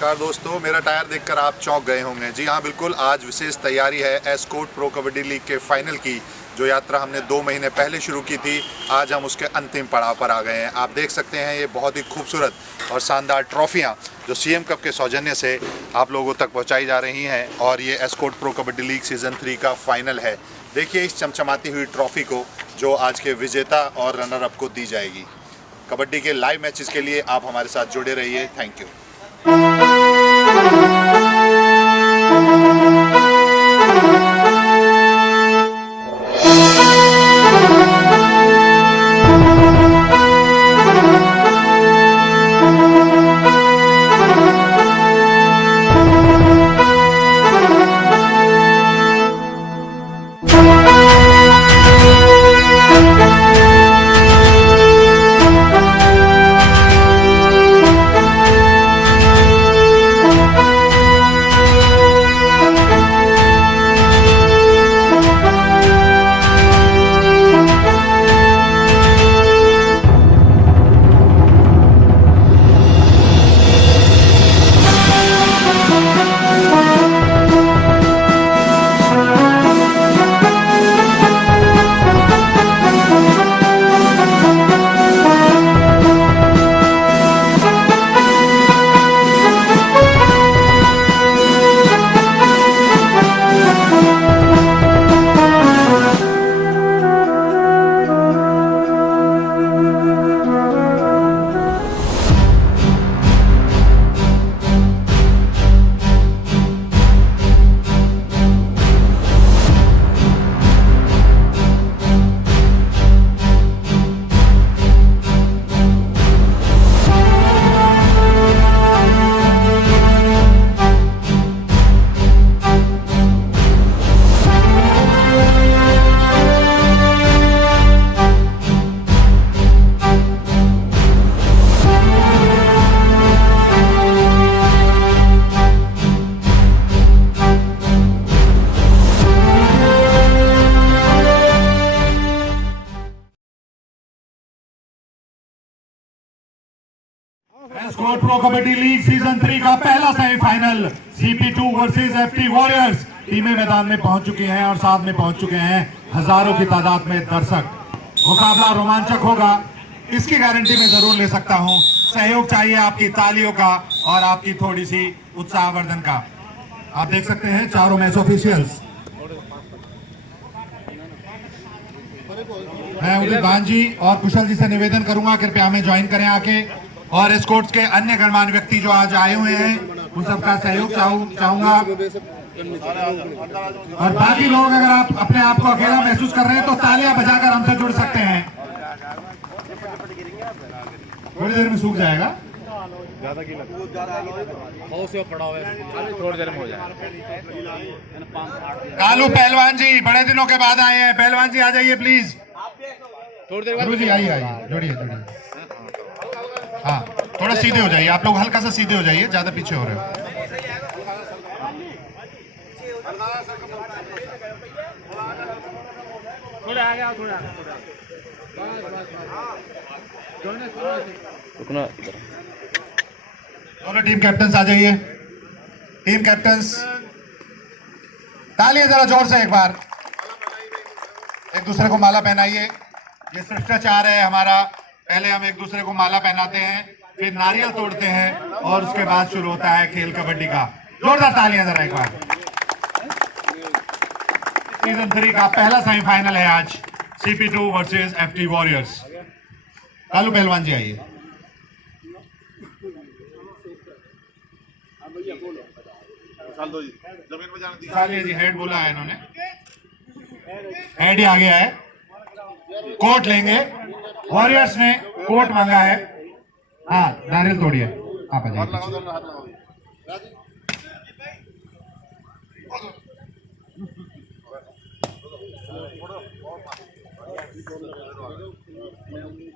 नमस्कार दोस्तों, मेरा टायर देखकर आप चौंक गए होंगे। जी हाँ, बिल्कुल। आज विशेष तैयारी है एस्कॉर्ट प्रो कबड्डी लीग के फाइनल की। जो यात्रा हमने 2 महीने पहले शुरू की थी, आज हम उसके अंतिम पड़ाव पर आ गए हैं। आप देख सकते हैं ये बहुत ही खूबसूरत और शानदार ट्रॉफियाँ जो सीएम कप के सौजन्य से आप लोगों तक पहुँचाई जा रही हैं। और ये escort pro kabaddi league season 3 का फाइनल है। देखिए इस चमचमाती हुई ट्रॉफी को जो आज के विजेता और रनर अप को दी जाएगी। कबड्डी के लाइव मैचेस के लिए आप हमारे साथ जुड़े रहिए। Thank you. Escort pro kabaddi league season 3 का पहला semifinal CP2 versus FT warriors. टीमें मैदान में पहुंच चुकी हैं और साथ में पहुंच चुके हैं हजारों की तादाद में दर्शक। मुकाबला रोमांचक होगा, इसकी गारंटी मैं जरूर ले सकता हूं। सहयोग चाहिए आपकी तालियों का और आपकी थोड़ी सी उत्साहवर्धन का। आप देख सकते हैं चारों मैच ऑफिशियल्स। मैं उदित भान जी और कुशल जी से निवेदन करूंगा कृपया हमें ज्वाइन करें आके, और एस्कॉर्ट्स के अन्य गणमान्य व्यक्ति जो आज आए हुए हैं उन सबका सहयोग चाहूंगा। और बाकी लोग अगर आप अपने आप को अकेला महसूस कर रहे हैं तो तालियां बजाकर हमसे जुड़ सकते हैं। थोड़ी देर में सूख जाएगा, थोड़ी देर में हो जाएगा। कालू पहलवान जी बड़े दिनों के बाद आए हैं। पहलवान जी आ जाइए प्लीज। थोड़ी देर गुरु जी आइए, जोड़िए। हाँ, थोड़ा सीधे हो जाइए आप लोग, हल्का सा सीधे हो जाइए, ज्यादा पीछे हो रहे हो। थोड़ा आ गया, थोड़ा रुकना। दोनों टीम कैप्टन्स आ जाइए। टीम कैप्टन्स तालियां जरा जोर से एक बार, एक दूसरे को माला पहनाइए। ये शिष्टाचार है हमारा। पहले हम एक दूसरे को माला पहनाते हैं, फिर नारियल तोड़ते हैं और उसके बाद शुरू होता है खेल कबड्डी का। जोरदार तालियां जरा एक बार। सीजन 3 का पहला सेमीफाइनल है आज, CP2 versus FT warriors. Kalu पहलवान जी आइए। जी हेड बोला है इन्होंने, हेड ही आ गया है। कोट लेंगे, वॉरियर्स ने कोट मांगा है। हाँ, नारियल तोड़िए आप। आ जाइए।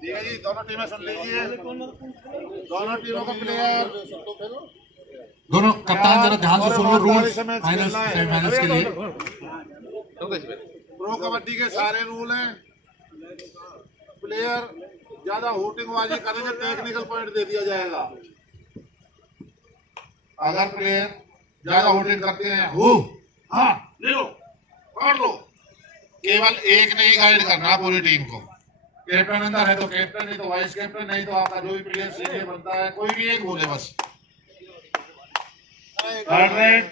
ठीक है जी, दोनों टीमें सुन लीजिए। दोनों टीमों का प्लेयर, दोनों कप्तान जरा ध्यान से सुनो रूल्स फाइनल्स सेमीफाइनल्स के लिए। प्रो कबड्डी के सारे रूल हैं। प्लेयर ज्यादा होटिंगबाजी करेंगे टेक्निकल पॉइंट दे दिया जाएगा। अगर प्लेयर ज्यादा होल्डिंग करते हैं हो, हाँ ले लो, पकड़ लो। केवल एक नहीं गाइड करना पूरी टीम को। कैप्टन अंदर है तो कैप्टन, नहीं तो वाइस कैप्टन, नहीं तो आपका जो भी प्लेयर सीनियर बनता है कोई भी एक बोले बस। Third raid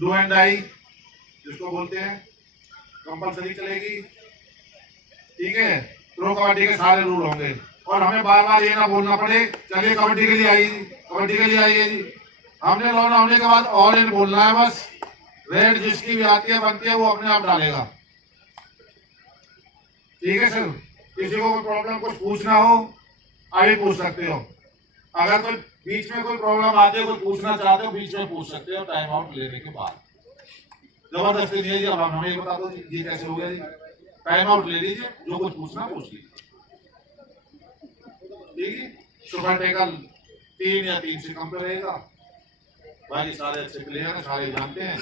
do and die जिसको बोलते हैं कंपलसरी चलेगी, ठीक है। प्रो कबड्डी के सारे रूल होंगे और हमें बार बार ये ना बोलना पड़े चलिए कबड्डी के लिए आइए, कबड्डी के लिए आइए जी। हमने लॉन होने के बाद ऑल इन बोलना है बस। रेड जिसकी भी आती है बनती है वो अपने आप डालेगा, ठीक है सर। किसी को कोई प्रॉब्लम कुछ पूछना हो अभी पूछ सकते हो। अगर कोई बीच में कोई प्रॉब्लम आती है, कोई पूछना चाहते हो बीच में पूछ सकते हो टाइम आउट लेने के बाद। जबरदस्ती नहीं है जी। अब हमें ये बता दो जी कैसे हो गया जी। टाइम आउट ले लीजिए, जो कुछ पूछना पूछ लीजिए, ठीक है। सुपर टेकल 3 या 3 से कम पे रहेगा। बाकी सारे अच्छे प्लेयर हैं, सारे जानते हैं।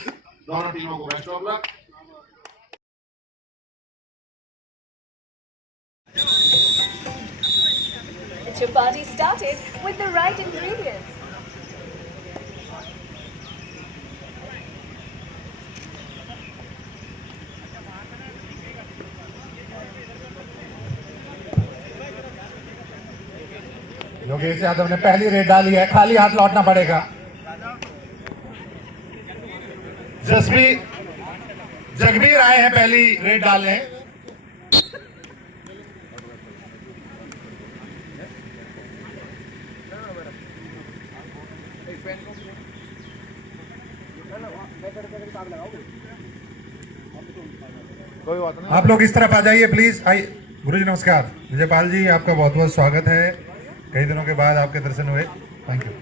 दोनों टीमों को best of luck. Get your party started with the right ingredients. Yogesh Yadav ने पहली रेड डाली है, खाली हाथ लौटना पड़ेगा। जगबीर आए हैं पहली रेड डालने। आप लोग इस तरफ आ जाइए प्लीज। आइए गुरु जी नमस्कार। विजयपाल जी आपका बहुत बहुत स्वागत है, कई दिनों के बाद आपके दर्शन हुए, thank you.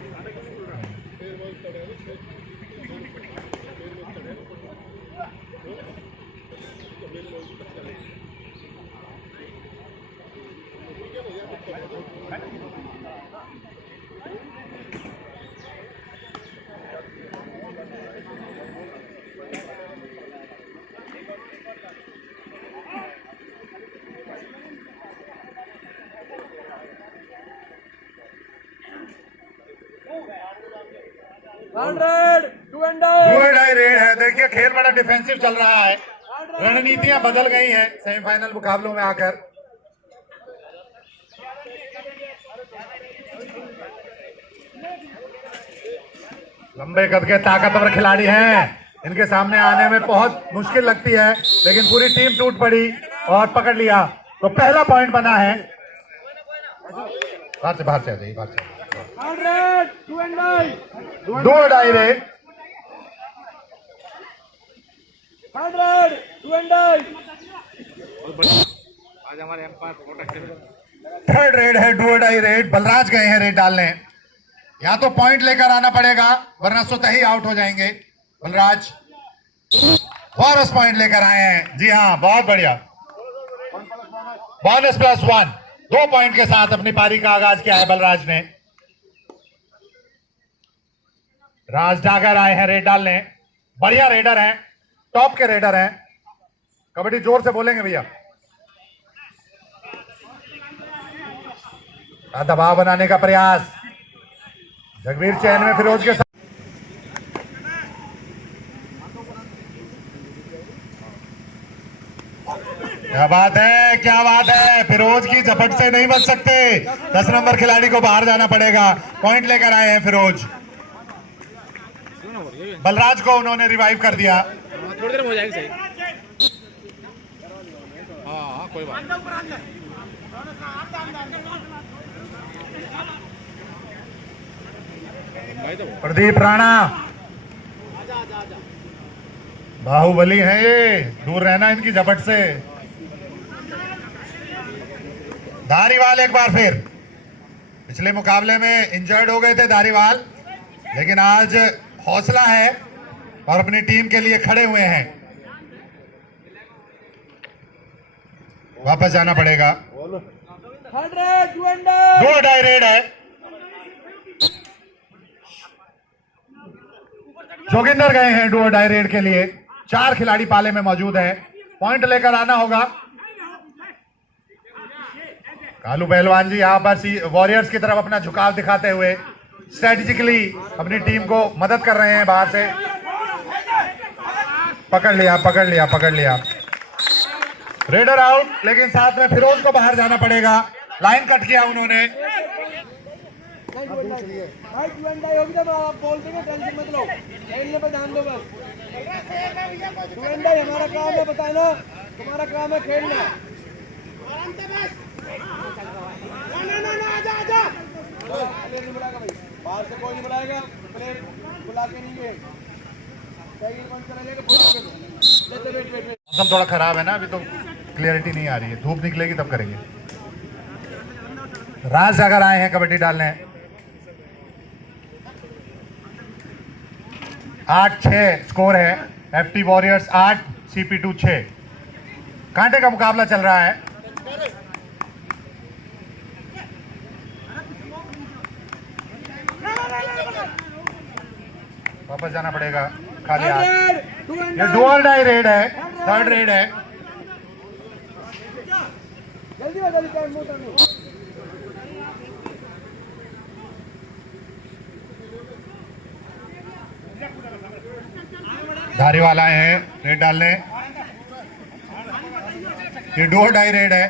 Do and die raid है। देखिए खेल बड़ा डिफेंसिव चल रहा है, रणनीतियां बदल गई हैं सेमीफाइनल मुकाबलों में आकर। लंबे कद के ताकतवर खिलाड़ी हैं, इनके सामने आने में बहुत मुश्किल लगती है, लेकिन पूरी टीम टूट पड़ी और पकड़ लिया। तो पहला पॉइंट बना है। बाहर से आ जाइए, बाहर से। Do die raid. आज हमारे एम्पायर प्रोटेक्टेड। थर्ड रेड है, डू डाई रेड। बलराज गए हैं रेड डालने। या तो पॉइंट लेकर आना पड़ेगा वरना स्वतः ही आउट हो जाएंगे। बलराज बोनस पॉइंट लेकर आए हैं। जी हाँ, बहुत बढ़िया। बोनस +1 2 पॉइंट के साथ अपनी पारी का आगाज किया है बलराज ने। राज डागर आए हैं रेड डालने। बढ़िया रेडर हैं, टॉप के रेडर हैं। कबड्डी जोर से बोलेंगे भैया। दबाव बनाने का प्रयास। जगबीर चैन में फिरोज के साथ। क्या बात है, क्या बात है। फिरोज की झपट से नहीं बच सकते। 10 नंबर खिलाड़ी को बाहर जाना पड़ेगा। पॉइंट लेकर आए हैं फिरोज। बलराज को उन्होंने रिवाइव कर दिया। थोड़ी देर में हो जाएगी सही। हाँ कोई बात नहीं। प्रदीप राणा बाहुबली है ये, दूर रहना इनकी झपट से। धारीवाल एक बार फिर। पिछले मुकाबले में इंजर्ड हो गए थे धारीवाल, लेकिन आज हौसला है और अपनी टीम के लिए खड़े हुए हैं। वापस जाना पड़ेगा। दो डाई रेड है। जोगिंदर गए हैं डू डाई रेड के लिए। 4 खिलाड़ी पाले में मौजूद हैं। पॉइंट लेकर आना होगा। कालू पहलवान जी यहां पर वॉरियर्स की तरफ अपना झुकाव दिखाते हुए स्ट्रेटेजिकली अपनी टीम को मदद कर रहे हैं बाहर से। पकड़ लिया। रेडर आउट, लेकिन साथ में फिरोज को बाहर जाना पड़ेगा। लाइन कट किया उन्होंने। आप बोल देंगे, टेंशन मत लो, खेलने पे ध्यान दो बस। हमारा काम है बताना, तुम्हारा काम है खेलना। प्लेयर नहीं बुलाएगा भाई, बाहर से कोई नहीं बुलाएगा, प्लेयर बुला के नहीं गए। मौसम थोड़ा खराब है ना, अभी तो क्लियरिटी नहीं आ रही है, धूप निकलेगी तब करेंगे। राज सागर आए हैं कबड्डी डालने। 8-6 स्कोर है। FT warriors 8, CP2 6। कांटे का मुकाबला चल रहा है। वापस जाना पड़ेगा खाली हाथ। ये डुअल डाई रेड है, थर्ड रेड है। धारीवाल आए हैं रेड डालने। ये डुअल डाई रेड है,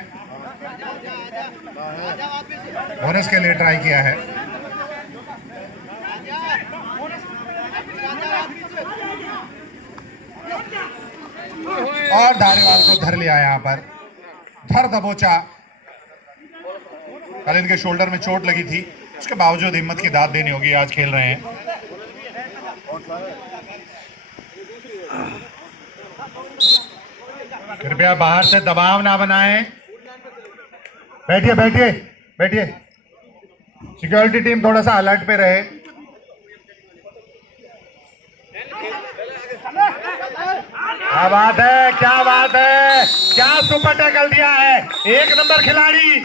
बोनस के लिए ट्राई किया है। और धारीवाल को धर लिया यहाँ पर, धर दबोचा। कल इनके शोल्डर में चोट लगी थी, उसके बावजूद हिम्मत की दाद देनी होगी, आज खेल रहे हैं। कृपया बाहर से दबाव ना बनाएं। बैठिए। सिक्योरिटी टीम थोड़ा सा अलर्ट पे रहे। क्या बात है, क्या सुपर टैकल दिया है। 1 नंबर खिलाड़ी,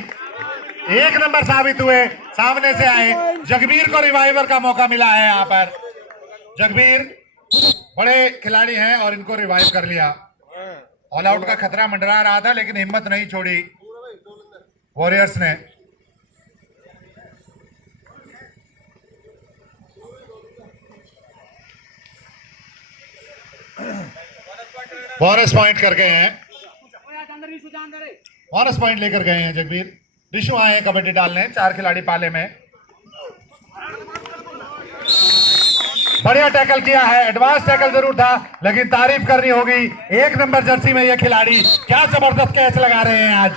1 नंबर साबित हुए, सामने से आए। जगबीर को रिवाइवर का मौका मिला है यहाँ पर। जगबीर बड़े खिलाड़ी हैं और इनको रिवाइव कर लिया। ऑल आउट का खतरा मंडरा रहा था, लेकिन हिम्मत नहीं छोड़ी वॉरियर्स ने। बोनस पॉइंट कर गए हैं, बोनस पॉइंट लेकर गए हैं जगबीर। रिशु आए हैं कबड्डी डालने, 4 खिलाड़ी पाले में। बढ़िया टैकल किया है, एडवांस टैकल जरूर था, लेकिन तारीफ करनी होगी 1 नंबर जर्सी में ये खिलाड़ी क्या जबरदस्त कैच लगा रहे हैं। आज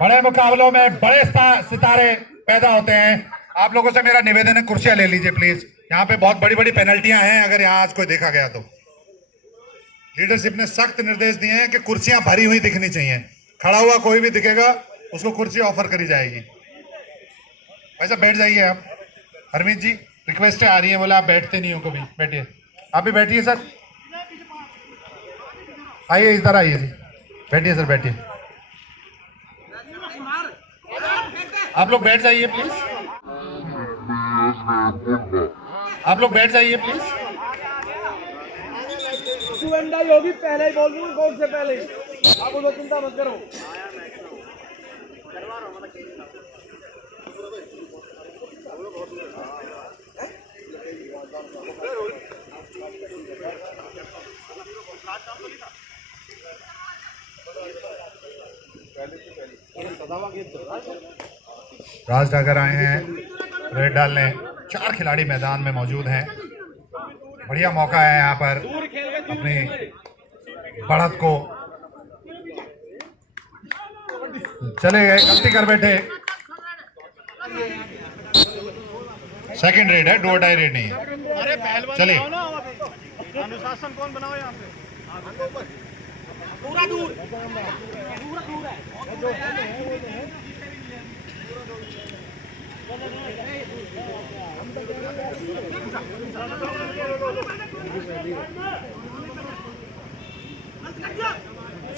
बड़े मुकाबलों में बड़े सितारे पैदा होते हैं। आप लोगों से मेरा निवेदन है, कुर्सियां ले लीजिए प्लीज। यहाँ पे बहुत बड़ी बड़ी पेनल्टियां हैं अगर यहाँ आज कोई देखा गया तो। लीडरशिप ने सख्त निर्देश दिए हैं कि कुर्सियां भरी हुई दिखनी चाहिए। खड़ा हुआ कोई भी दिखेगा उसको कुर्सी ऑफर करी जाएगी। वैसे बैठ जाइए आप। हरमीत जी रिक्वेस्ट आ रही है, बोला आप बैठते नहीं हो कभी, बैठिए। आप भी बैठिए सर, आइए इधर आइए जी, बैठिए सर, बैठिए। आप लोग बैठ जाइए प्लीज, आप लोग बैठ जाइए प्लीज। होगी पहले ही बोल दूंगा, गोल से पहले ही। आप लोग चिंता मत करो। राज ठाकर आए हैं रेड डालने। 4 खिलाड़ी मैदान में मौजूद हैं। बढ़िया मौका है यहाँ पर अपनी बढ़त को। चले गए, गलती कर बैठे। सेकंड रेड है, डू और डाई रेड नहीं है। चलिए अनुशासन कौन बनाओ यहाँ पे? पूरा दूर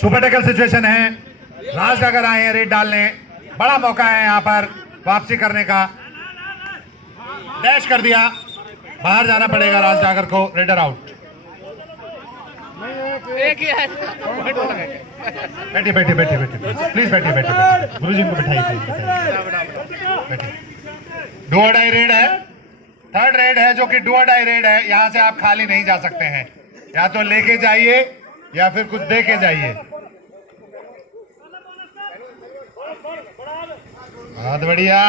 सुपर टैकल सिचुएशन है। राज ठाकर आए हैं रेड डालने। बड़ा मौका है यहाँ पर वापसी करने का। डैश कर दिया, बाहर जाना पड़ेगा राज ठाकर को। Raider out. बैठिए बैठिए बैठिए बैठिए प्लीज, बैठिए बैठिए। गुरु जी को बैठाइए, बैठिए। डू और डाई रेड है। थर्ड रेड है जो कि डू और डाई रेड है। यहाँ से आप खाली नहीं जा सकते हैं, या तो लेके जाइए या फिर कुछ दे के जाइए। बहुत बढ़िया,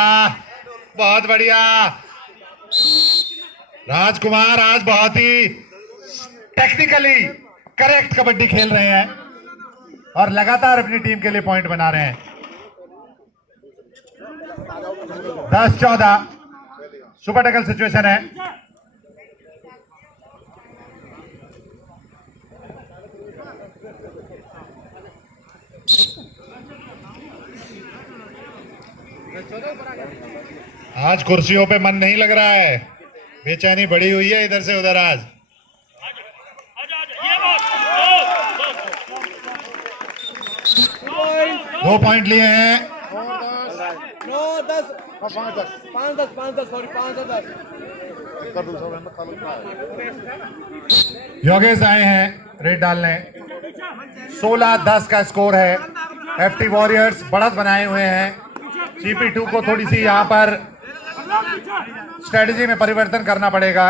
बहुत बढ़िया। राजकुमार आज बहुत ही टेक्निकली करेक्ट कबड्डी खेल रहे हैं और लगातार अपनी टीम के लिए पॉइंट बना रहे हैं। 10-14 सुपर टैकल सिचुएशन है। आज कुर्सियों पे मन नहीं लग रहा है, बेचैनी बढ़ी हुई है इधर से उधर। आज 2 पॉइंट लिए हैं। 9-10 5-10 सॉरी 5-10। योगेश आए हैं रेड डालने। 16-10 का स्कोर है। एफटी वॉरियर्स बढ़त बनाए हुए हैं। CP2 को थोड़ी सी यहाँ पर स्ट्रेटजी में परिवर्तन करना पड़ेगा।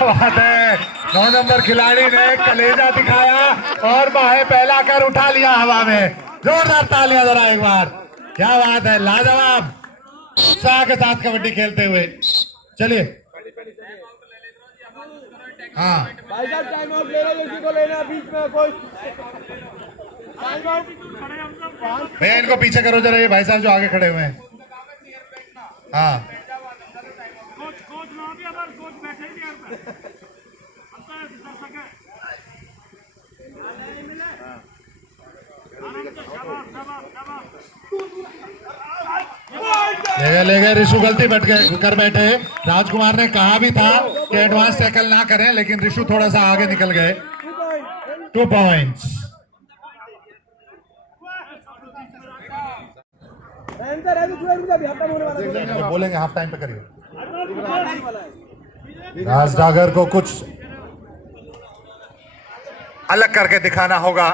बात है, 9 नंबर खिलाड़ी ने कलेजा दिखाया और बाहें फैला कर उठा लिया हवा में। जोरदार तालियां जरा एक बार। क्या बात है, लाजवाब उत्साह के साथ कबड्डी खेलते हुए। चलिए, हाँ भाई साहब टाइम आउट ले लो, किसी को लेना बीच में कोई टाइम आउट। भैया इनको पीछे करो जरा, ये भाई साहब जो आगे खड़े हुए हैं। हाँ ले गए ऋषु, गलती कर बैठे। राजकुमार ने कहा भी था कि एडवांस टैकल ना करें, लेकिन ऋषु थोड़ा सा आगे निकल गए। 2 पॉइंट्स। तो बोलेंगे हाफ टाइम पे करिए। राज डागर को कुछ अलग करके दिखाना होगा।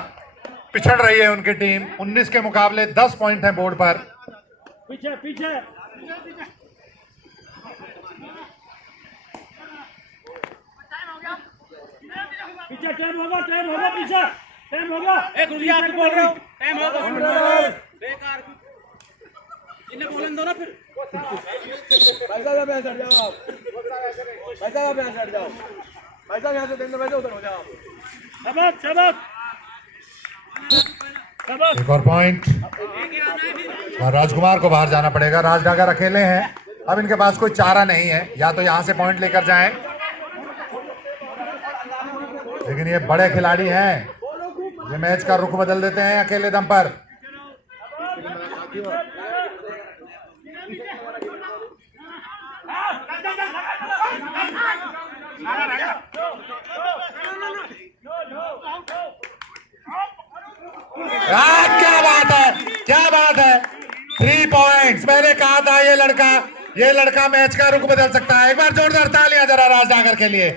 पिछड़ रही है उनकी टीम। 19 के मुकाबले 10 पॉइंट है बोर्ड पर। पीछे पीछे पीछे टाइम होगा पीछे टाइम होगा। एक रुपया आप बोल रहे हो, टाइम होगा बेकार। इन्हें बोलन दो ना फिर। भाई साहब यहाँ से हट जाओ आप। भाई साहब यहाँ से हट जाओ। भाई साहब यहाँ से देंगे, वैसे उधर हो जाओ आप। शाबाश शाबाश शाबाश। एक और पॉइंट। और राजकुमार को बाहर जाना पड़ेगा। राज डागर अकेले हैं, अब इनके पास कोई चारा नहीं है। या तो यहां से पॉइंट लेकर जाएं, लेकिन ये बड़े खिलाड़ी हैं, ये मैच का रुख बदल देते हैं अकेले दम पर। क्या बात है, क्या बात है। 3 पॉइंट्स। मैंने कहा था ये लड़का मैच का रुख बदल सकता है। एक बार जोरदार तालियां जरा राज डागर के लिए।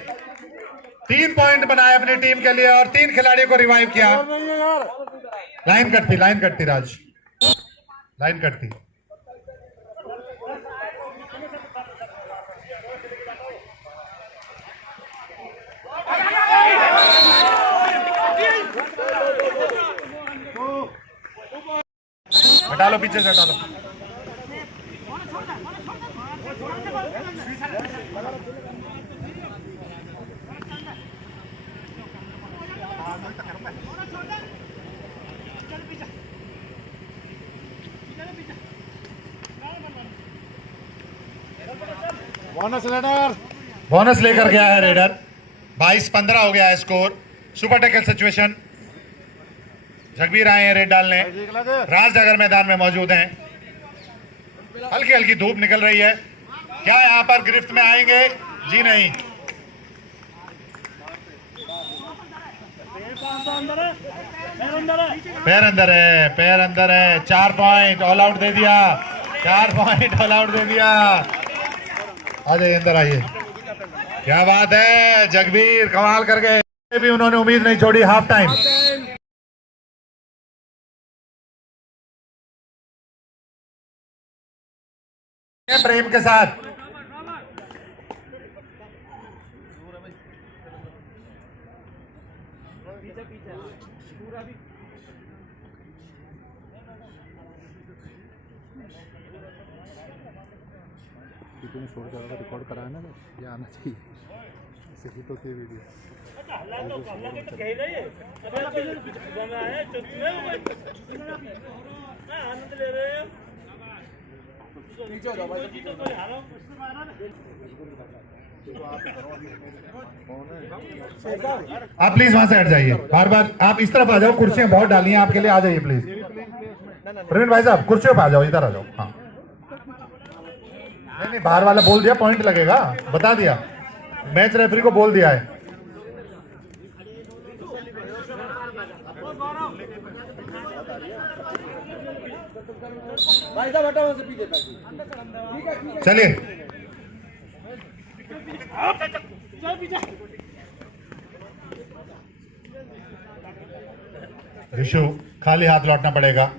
3 पॉइंट बनाए अपनी टीम के लिए और 3 खिलाड़ियों को रिवाइव किया। लाइन कटती राज, लाइन कटती। हटा लो, पीछे से हटा लो। बोनस लेकर गया है रेडर। 22-15 हो गया है score. Super tackle situation. Jagbir आए हैं रेड डालने। राज डागर मैदान में मौजूद हैं। हल्की हल्की धूप निकल रही है। क्या यहाँ पर गिरफ्त में आएंगे? जी नहीं। पैर अंदर है। 4 पॉइंट ऑल आउट दे दिया। 4 पॉइंट ऑल आउट दे दिया। आइए अंदर आइए। क्या बात है, जगबीर कमाल कर गए। भी उन्होंने उम्मीद नहीं छोड़ी। Half time. हैं प्रेम के साथ। तूने छोड़ कर रिकॉर्ड कराया ना, ये आना चाहिए, इससे हिट होती है वीडियो। नीचे हो जाओ भाई। आप प्लीज वहां से हट जाइए, बार बार आप इस तरफ आ जाओ, कुर्सियां बहुत डाली हैं आपके लिए, आ जाइए प्लीज। प्रवीण भाई साहब कुर्सियों पे आ जाओ, इधर आ जाओ। हाँ नहीं, बाहर वाला बोल दिया, पॉइंट लगेगा, बता दिया, मैच रेफरी को बोल दिया है। भाई साहब हटाओ से पीछे। चलिए ऋषु, खाली हाथ लौटना पड़ेगा।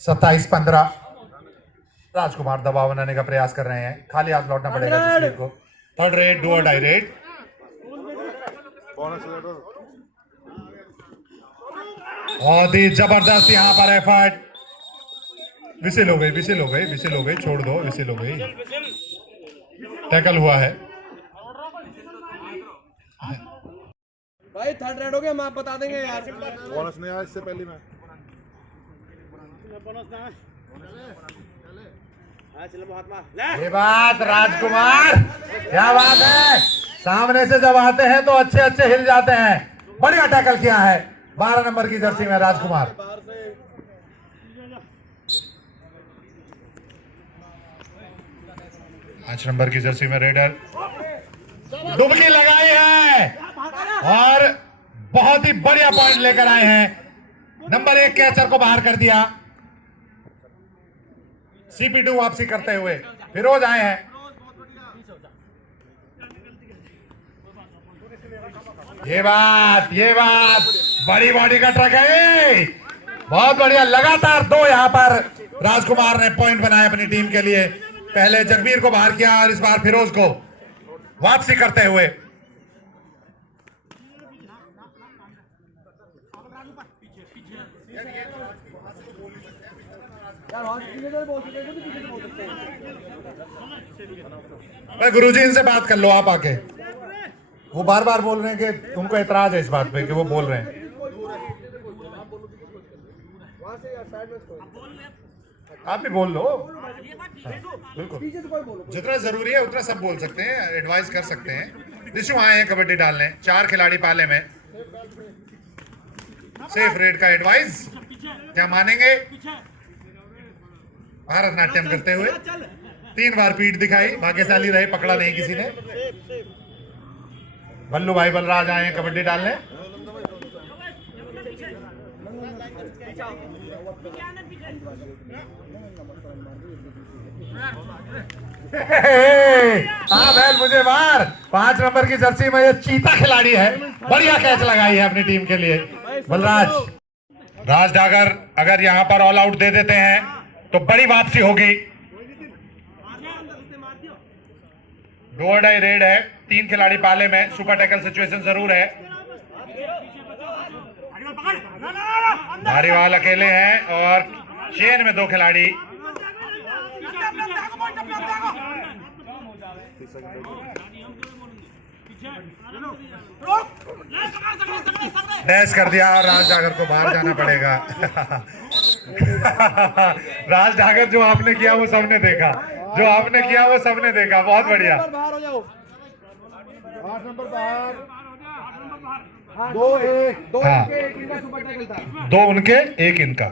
सत्ताईस 15 राजकुमार दबाव बनाने का प्रयास कर रहे हैं, खाली हाथ लौटना पड़ेगा जसवीर को। थर्ड रेड, डू और डाई रेड। बहुत ही जबरदस्त यहाँ पर एफर्ट। विसिल हो गई, विसिल हो गई, विसिल हो गई, छोड़ दो, विसिल हो गई, टैकल हुआ है। भाई थर्ड रेड हो गया, हम आप बता देंगे यार। बोनस नहीं आया इससे पहले में। ये बात राजकुमार, क्या बात है, सामने से जब आते हैं तो अच्छे अच्छे हिल जाते हैं। बढ़िया टैकल किया है 12 नंबर की जर्सी में राजकुमार। 5 नंबर की जर्सी में रेडर डुबकी लगाई है और बहुत ही बढ़िया पॉइंट लेकर आए हैं। नंबर 1 कैचर को बाहर कर दिया। CP2 वापसी करते हुए फिरोज आए हैं। ये बात बड़ी बॉडी का ट्रक है, बहुत बढ़िया। लगातार 2 यहां पर राजकुमार ने पॉइंट बनाए अपनी टीम के लिए। पहले जगबीर को बाहर किया और इस बार फिरोज को वापसी करते हुए। भाई गुरुजी इनसे बात कर लो आप आके, वो बार बार बोल रहे हैं कि उनको एतराज है इस बात पे कि वो बोल रहे हैं। आप भी बोल लो। बिल्कुल, जितना जरूरी है उतना सब बोल सकते हैं, एडवाइस कर सकते हैं। ऋषु आए हैं कबड्डी डालने, 4 खिलाड़ी पाले में। सेफ रेड का एडवाइस क्या मानेंगे? भारतनाट्यम करते हुए 3 बार पीठ दिखाई, भाग्यशाली रहे, पकड़ा नहीं किसी ने। बल्लू भाई बलराज आए हैं कबड्डी डालने। हाँ बैल मुझे मार। 5 नंबर की जर्सी में ये चीता खिलाड़ी है, बढ़िया कैच लगाई है अपनी टीम के लिए बलराज। राज डागर अगर यहाँ पर ऑल आउट दे देते हैं तो बड़ी वापसी होगी। डू और डाई रेड है, 3 खिलाड़ी पाले में, सुपर टैकल सिचुएशन जरूर है। धारीवाल अकेले हैं और चेन में 2 खिलाड़ी। डैश कर दिया और राज डागर को बाहर जाना पड़ेगा। राज डागर जो आपने किया वो सबने देखा, जो आपने किया वो सबने देखा, बहुत बढ़िया। बाहर हो जाओ। 8 नंबर बाहर। 2 हाँ। इनका सुपर टैकल था। 2 उनके 1 इनका।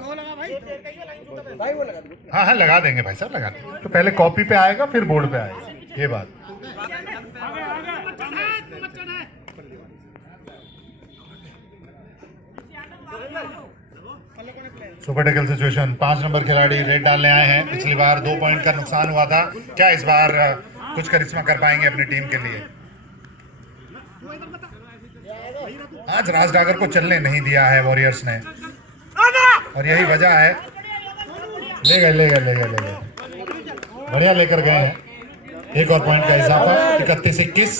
भाई वो लगा दो। हाँ हाँ लगा देंगे भाई साहब, लगा देंगे। तो पहले कॉपी पे आएगा फिर बोर्ड पे आएगा, ये बात। सुपर टैकल सिचुएशन, 5 नंबर खिलाड़ी रेड डालने आए हैं। पिछली बार 2 पॉइंट का नुकसान हुआ था, क्या इस बार कुछ करिश्मा कर पाएंगे अपनी टीम के लिए। आज राज डागर को चलने नहीं दिया है वॉरियर्स ने और यही वजह है। ले गए बढ़िया लेकर गए हैं। एक और पॉइंट का इजाफा 31-21।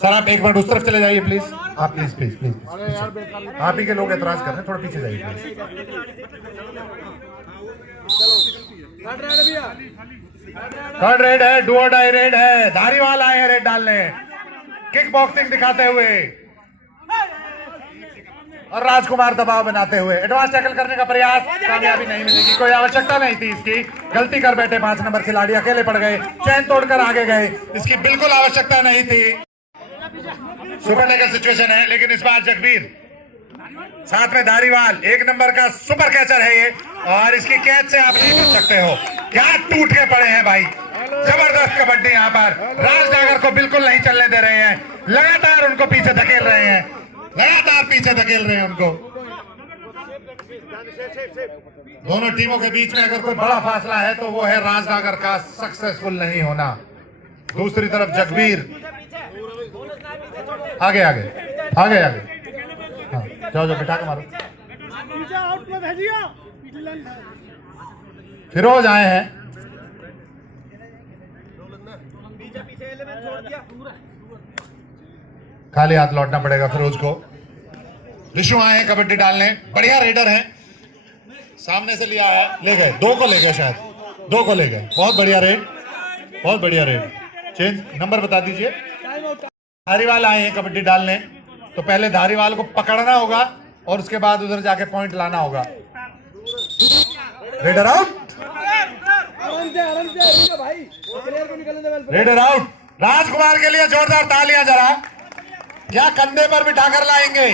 सर आप एक मिनट उस तरफ चले जाइए प्लीज। आप प्लीज आप ही के लोग एतराज कर रहे हैं, थोड़ा पीछे जाइए प्लीज। थर्ड रेड है, डू और डाई रेड है। धारीवाल आए हैं रेड डालने, किक बॉक्सिंग दिखाते हुए और राजकुमार दबाव बनाते हुए। एडवांस टैकल करने का प्रयास, कामयाबी नहीं मिलेगी। कोई आवश्यकता नहीं थी इसकी, गलती कर बैठे 5 नंबर खिलाड़ी, अकेले पड़ गए, चैन तोड़कर आगे गए। इसकी बिल्कुल आवश्यकता नहीं थी। सुपर टैकल सिचुएशन है, लेकिन इस बार जगबीर साथ में धारीवाल, 1 नंबर का सुपर कैचर है ये और इसकी कैच से आप नहीं बच सकते हो। क्या टूट के पड़े हैं भाई, जबरदस्त कबड्डी। यहाँ पर राज डागर को बिल्कुल नहीं चलने दे रहे हैं, लगातार उनको पीछे धकेल रहे हैं, उनको। दोनों टीमों के बीच में अगर कोई बड़ा फासला है तो वो है राज डागर का सक्सेसफुल नहीं होना। दूसरी तरफ जगबीर आगे हाँ, जाओ बिठा के मारो। फिरोज आए हैं, खाली हाथ लौटना पड़ेगा फिरोज को। ऋषु आए हैं कबड्डी डालने, बढ़िया रेडर हैं, सामने से लिया है, ले गए 2 को ले गए, शायद 2 को ले गए। बहुत बढ़िया रेड। चेंज नंबर बता दीजिए। धारीवाल आए हैं कबड्डी डालने, तो पहले धारीवाल को पकड़ना होगा और उसके बाद उधर जाके पॉइंट लाना होगा। Raider out, raider out. Rajkumar के लिए जोरदार तालियां जरा, क्या कंधे पर बिठाकर लाएंगे।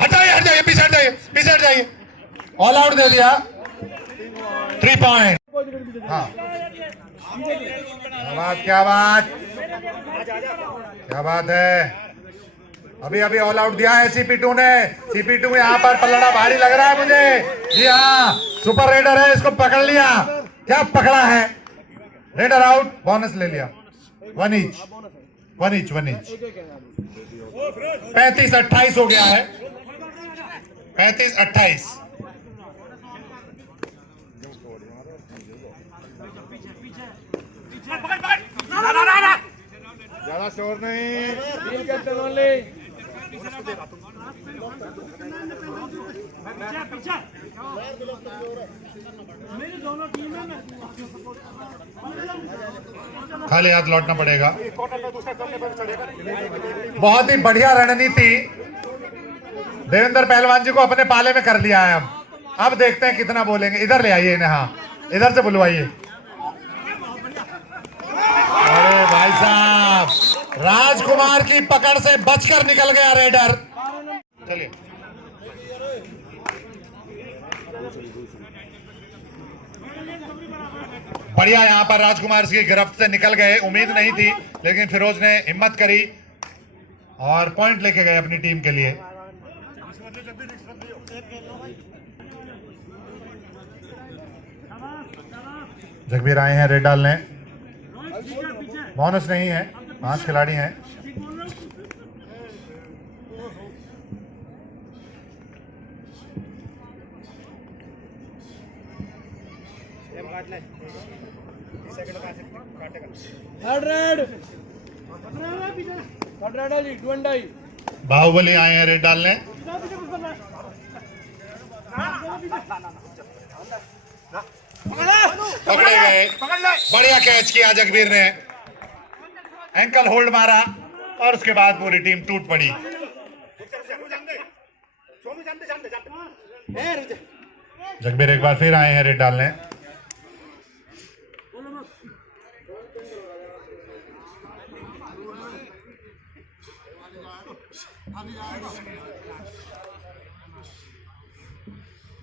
हटाइए पीछे हट जाइए। ऑल आउट दे दिया, 3 पॉइंट। हाँ क्या बात है। अभी ऑल आउट दिया है CP2 ने। CP2 यहाँ पर पलड़ा भारी लग रहा है मुझे। जी हाँ, सुपर रेडर है, इसको पकड़ लिया। क्या पकड़ा है, रेडर आउट, बोनस ले लिया। 1 इंच 35-28 हो गया है, 35-28। ज्यादा शोर नहीं। खाली हाथ लौटना पड़ेगा। बहुत ही बढ़िया रणनीति देवेंद्र पहलवान जी को अपने पाले में कर लिया है। अब देखते हैं कितना बोलेंगे। इधर ले आइए इन्हें, हाँ इधर से बुलवाइए। अरे भाई साहब, राजकुमार की पकड़ से बचकर निकल गया रेडर। चलिए बढ़िया, यहाँ पर राजकुमार की गिरफ्त से निकल गए। उम्मीद नहीं थी, लेकिन फिरोज ने हिम्मत करी और पॉइंट लेके गए अपनी टीम के लिए। जगबीर आए हैं रेड डालने, बोनस नहीं है, 5 खिलाड़ी हैं। बाहुबली आए हैं रेड डालने। पकड़े गए, बढ़िया कैच किया जगबीर ने, एंकल होल्ड मारा और उसके बाद पूरी टीम टूट पड़ी। जगबीर एक बार फिर आए हैं रेड डालने।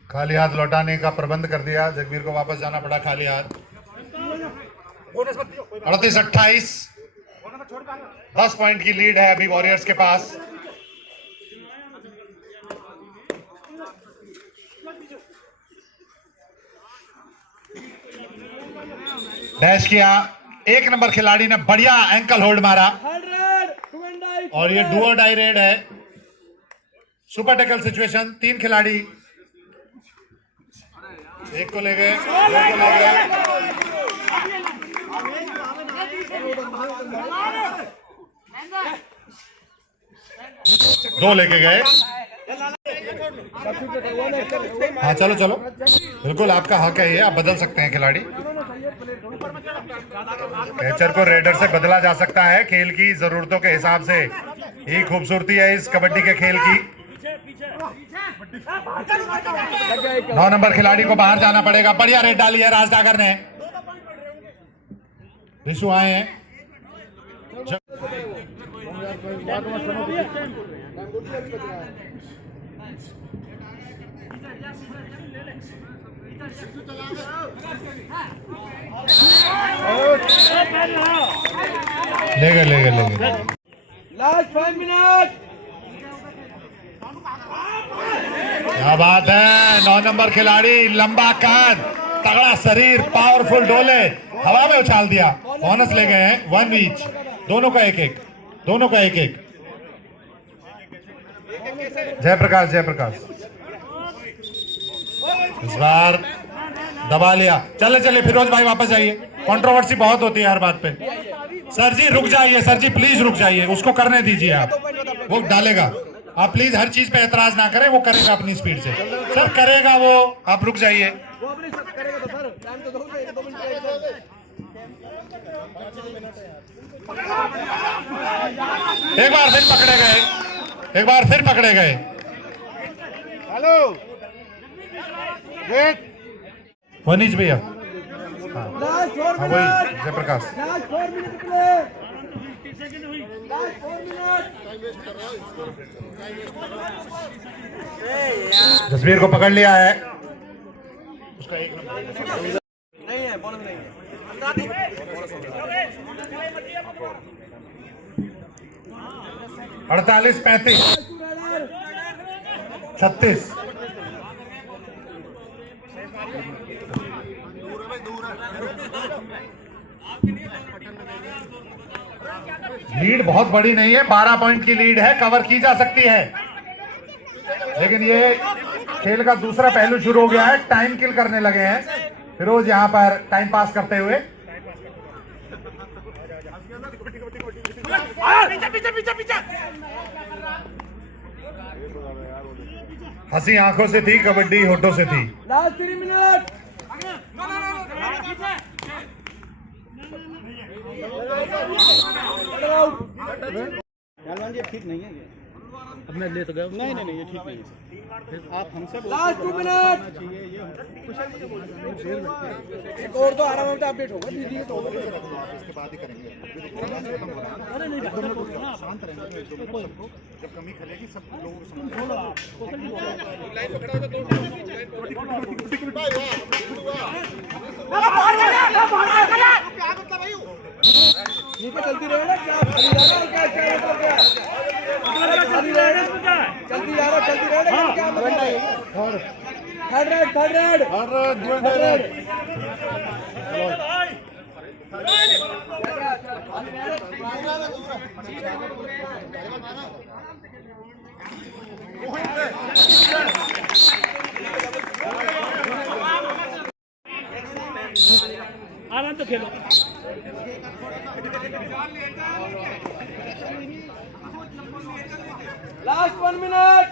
खाली हाथ लौटाने का प्रबंध कर दिया, जगबीर को वापस जाना पड़ा खाली हाथ। 38-28, 10 पॉइंट की लीड है अभी वॉरियर्स के पास। डैश किया। 1 नंबर खिलाड़ी ने बढ़िया एंकल होल्ड मारा 100 और ये डू और डाई रेड है। सुपर टैकल सिचुएशन, 3 खिलाड़ी, एक को ले गए, दो को ले गए, दो लेके गए। हाँ चलो चलो, बिल्कुल आपका हक है ये, आप बदल सकते हैं खिलाड़ी। कैचर को रेडर से बदला जा सकता है खेल की जरूरतों के हिसाब से। यही खूबसूरती है इस कबड्डी के खेल की। 9 नंबर खिलाड़ी को बाहर जाना पड़ेगा। बढ़िया रेड डाली है राज डागर ने। विशु आए हैं। ले गए। Last 5 minute. क्या बात है। 9 नंबर खिलाड़ी, लंबा कान, तगड़ा शरीर, पावरफुल डोले, हवा में उछाल दिया। बोनस ले गए हैं 1 ईच, दोनों का एक एक। जयप्रकाश इस बार दबा लिया। चले फिरोज भाई वापस जाइए, कंट्रोवर्सी बहुत होती है हर बात पे। सर जी रुक जाइए, सर जी प्लीज रुक जाइए, उसको करने दीजिए आप, वो डालेगा। आप प्लीज हर चीज पे एतराज ना करें, वो करेगा अपनी स्पीड से। सर करेगा वो, आप रुक जाइए। वो अपनी सब करेगा तो सर टाइम तो दो 1-2 मिनट। एक बार फिर पकड़े गए। हेलो वेट, वनीश भैया, लास्ट 4 हाँ मिनट। वही Jayprakash. Last 4 minute play. Last 4 minute. Jasveer को पकड़ लिया है। उसका 1 नंबर नहीं है, बोनस नहीं है। 48-35, 36। लीड बहुत बड़ी नहीं है, 12 पॉइंट की लीड है, कवर की जा सकती है। लेकिन ये खेल का दूसरा पहलू शुरू हो गया है, टाइम किल करने लगे हैं फिरोज यहाँ पर टाइम पास करते हुए। हंसी आंखों से थी, कबड्डी होठों से थी। Last 3 minute. ठीक नहीं है ये, अपने ले तो गए। नहीं ये ठीक नहीं है। आप हमसे लास्ट 2 मिनट। एक और तो आराम से अपडेट होगा, दीदी तो होगा। इसके बाद ही करेंगे। अरे नहीं शांत रहेंगे, जब कमी खेलेगी सब लोगों को चलती रहेगा क्या? चलती रहेगा क्या मतलब? Third red. आराम से खेलो। Last 1 minute.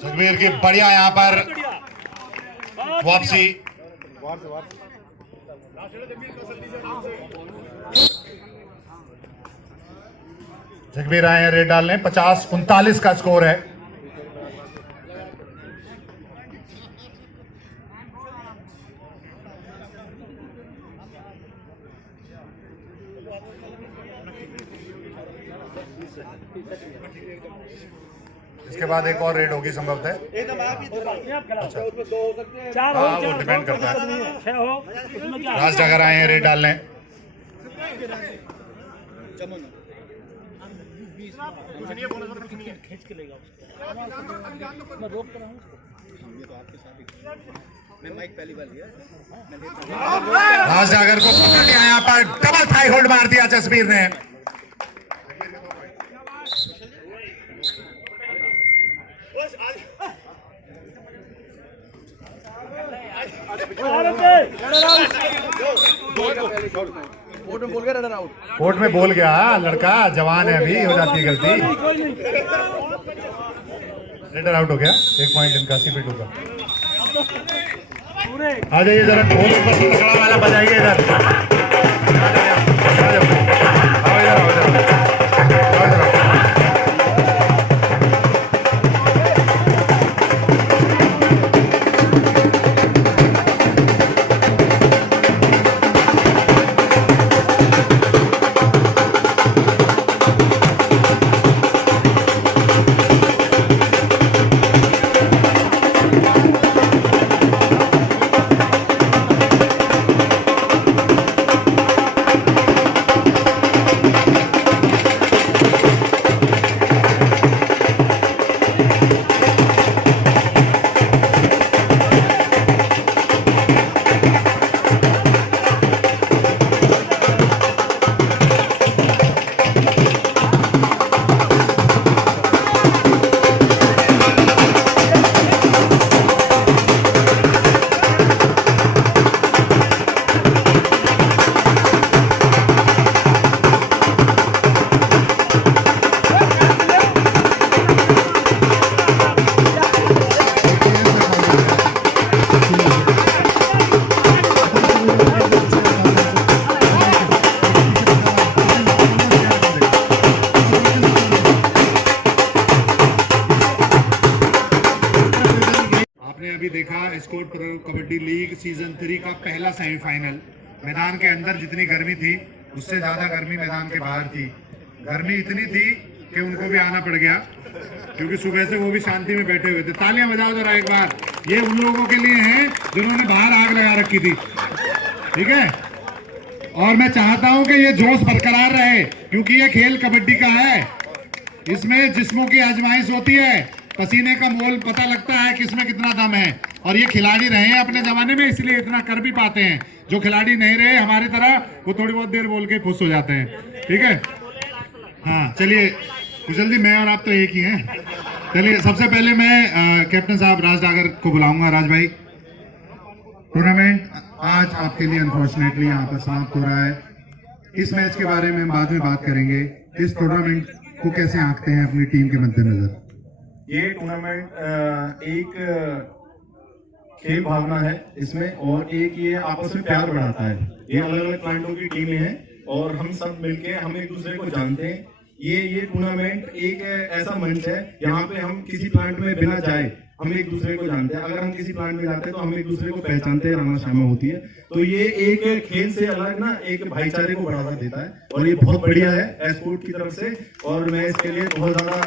सुखबीर की बढ़िया यहाँ पर वापसी। जगबीर आए हैं रेड डालने। 50-39 का स्कोर है। इसके बाद एक और रेड होगी संभवतः। अच्छा, हाँ वो डिपेंड करता है। राज डागर आए हैं रेड डालने। खींच के लेगा उसको मैं रोक कर रहा हूँ राज डागर को पकड़ लिया यहाँ पर, डबल थाई होल्ड मार दिया जसबीर ने। कोर्ट में बोल गया लड़का, जवान है अभी, हो जाती है गलती। रेडर आउट हो गया, 1 पॉइंट इनका CP2 का। आ जाइए जरा, ढोल ऊपर से तगड़ा वाला बजाइए इधर। आओ इधर, आओ इधर। अभी देखा escort pro kabaddi league season 3 का पहला सेमीफाइनल। मैदान के अंदर जितनी गर्मी थी उससे ज्यादा गर्मी मैदान के बाहर थी। गर्मी इतनी थी कि उनको भी आना पड़ गया, क्योंकि सुबह से वो भी शांति में बैठे हुए थे। तालियां बजाओ जरा एक बार, ये उन लोगों के लिए है जिन्होंने बाहर आग लगा रखी थी, ठीक है। और मैं चाहता हूं कि ये जोश बरकरार रहे, क्योंकि ये खेल कबड्डी का है, इसमें जिस्मों की आजमाइश होती है, पसीने का मोल पता लगता है किसमें कितना दम है। और ये खिलाड़ी रहे हैं अपने जमाने में, इसलिए इतना कर भी पाते हैं। जो खिलाड़ी नहीं रहे हमारी तरह, वो थोड़ी बहुत देर बोल के खुश हो जाते हैं, ठीक है। हाँ चलिए कुशल जी, मैं और आप तो एक ही हैं। चलिए सबसे पहले मैं कैप्टन साहब राज डागर को बुलाऊंगा। राज भाई, टूर्नामेंट आज आपके लिए अनफॉर्चुनेटली यहाँ पर समाप्त हो रहा है। इस मैच के बारे में हम बाद में बात करेंगे। इस टूर्नामेंट को कैसे आंकते हैं अपनी टीम के मद्देनजर? ये टूर्नामेंट एक खेल भावना है इसमें, और एक ये आपस में प्यार बढ़ाता है। ये अलग अलग क्लाइंटों की टीमें हैं और हम सब मिलके हम एक दूसरे को जानते हैं। ये टूर्नामेंट एक ऐसा मंच है यहाँ पे हम किसी प्लांट में बिना जाए हम एक दूसरे को जानते हैं। अगर हम किसी प्लांट में जाते हैं तो हम एक दूसरे को पहचानते हैं, रामा श्यामा होती है। तो ये एक खेल से अलग ना एक भाईचारे को बढ़ावा देता है, और ये बहुत बढ़िया है एस्पोर्ट की तरफ से। और मैं इसके लिए बहुत ज्यादा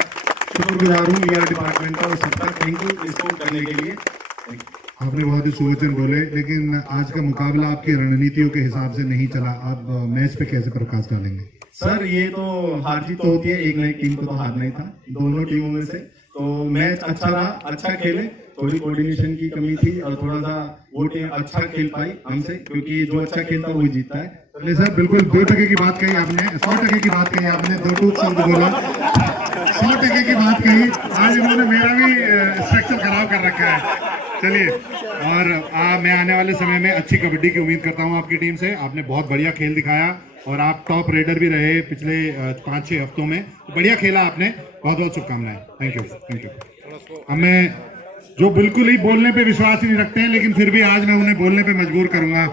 शुक्रगुजार हूँ मीडिया डिपार्टमेंट का और सबका। थैंक यू इसको करने के लिए। आपने बहुत ही सुवचन बोले, लेकिन आज का मुकाबला आपकी रणनीतियों के हिसाब से नहीं चला। आप मैच पे कैसे प्रकाश डालेंगे? सर ये तो हार जीत तो होती है, एक नई टीम को तो हारना ही था दोनों टीमों में से। तो मैच अच्छा रहा, अच्छा खेले। थोड़ी कोऑर्डिनेशन की कमी थी और थोड़ा सा वो टीम अच्छा खेल पाई हमसे, क्योंकि जो अच्छा खेलता वही जीतता है। चलिए सर, बिल्कुल 2% की बात कही आपने, 100% की बात कही आपने, 2 शब्द बोला, 100% की बात कही। आज इन्होंने मेरा भी स्ट्रक्चर खराब कर रखा है। चलिए, और मैं आने वाले समय में अच्छी कबड्डी की उम्मीद करता हूं आपकी टीम से। आपने बहुत बढ़िया खेल दिखाया और आप टॉप रेडर भी रहे पिछले 5-6 हफ्तों में। बढ़िया खेला आपने, बहुत बहुत शुभकामनाएं। Thank you, thank you. हमें जो बिल्कुल ही बोलने पे विश्वास ही नहीं रखते हैं, लेकिन फिर भी आज मैं उन्हें बोलने पे मजबूर करूंगा।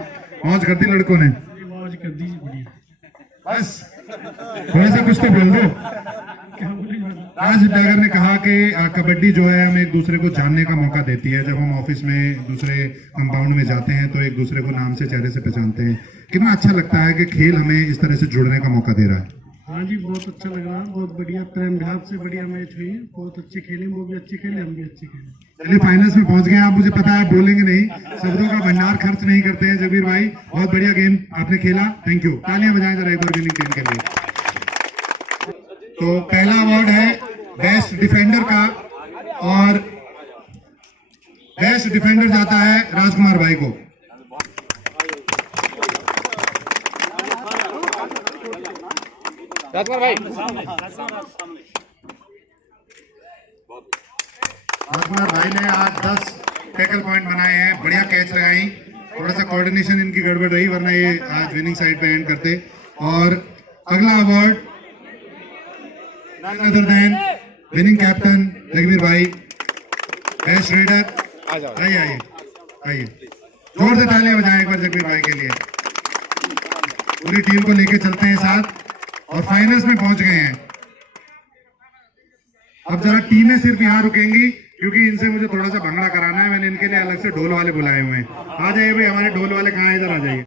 मौज कर दी लड़कों ने, मौज कर दी, बढ़िया। बस थोड़ा सा कुछ तो बोल दो। राज डागर ने कहा कि कबड्डी जो है हमें एक दूसरे को जानने का मौका देती है। जब हम ऑफिस में दूसरे कंपाउंड में जाते हैं तो एक दूसरे को नाम से, चेहरे से पहचानते हैं। कितना अच्छा लगता है कि खेल हमें इस तरह से जुड़ने का मौका दे रहा है। हाँ जी, बहुत अच्छा लग रहा है, बहुत बढ़िया प्रेम भाव से बढ़िया मैच हुई, बहुत अच्छे खेले, वो भी अच्छे खेले, हम भी अच्छे खेले। चलिए फाइनल्स में पहुंच गए आप, मुझे पता है आप बोलेंगे नहीं, शब्दों का भंडार खर्च नहीं करते हैं जबीर भाई। बहुत बढ़िया गेम आपने खेला, थैंक यू। तालियां बजाएं जरा एक बार विनिंग टीम के लिए। तो पहला अवार्ड है बेस्ट डिफेंडर का और बेस्ट डिफेंडर जाता है राजकुमार भाई को। राजकुमार भाई राजकुमार भाई ने आज 10 टैकल पॉइंट बनाए हैं, बढ़िया कैच लगाई, थोड़ा सा कोऑर्डिनेशन इनकी गड़बड़ रही वरना ये आज विनिंग साइड पे एंड करते। और अगला award none other than winning captain Jagbir भाई, बेस्ट रीडर। आइए आइए आइए, जोर से तालियां बजाएं एक बार जगबीर भाई के लिए। पूरी टीम को लेके चलते हैं साथ और फाइनल्स में पहुंच गए हैं। अब जरा टीमें सिर्फ यहाँ रुकेंगी क्योंकि इनसे मुझे थोड़ा सा भंगड़ा कराना है, मैंने इनके लिए अलग से ढोल वाले बुलाए हुए हैं। आ जाइए भाई, हमारे ढोल वाले कहाँ हैं, इधर आ जाइए।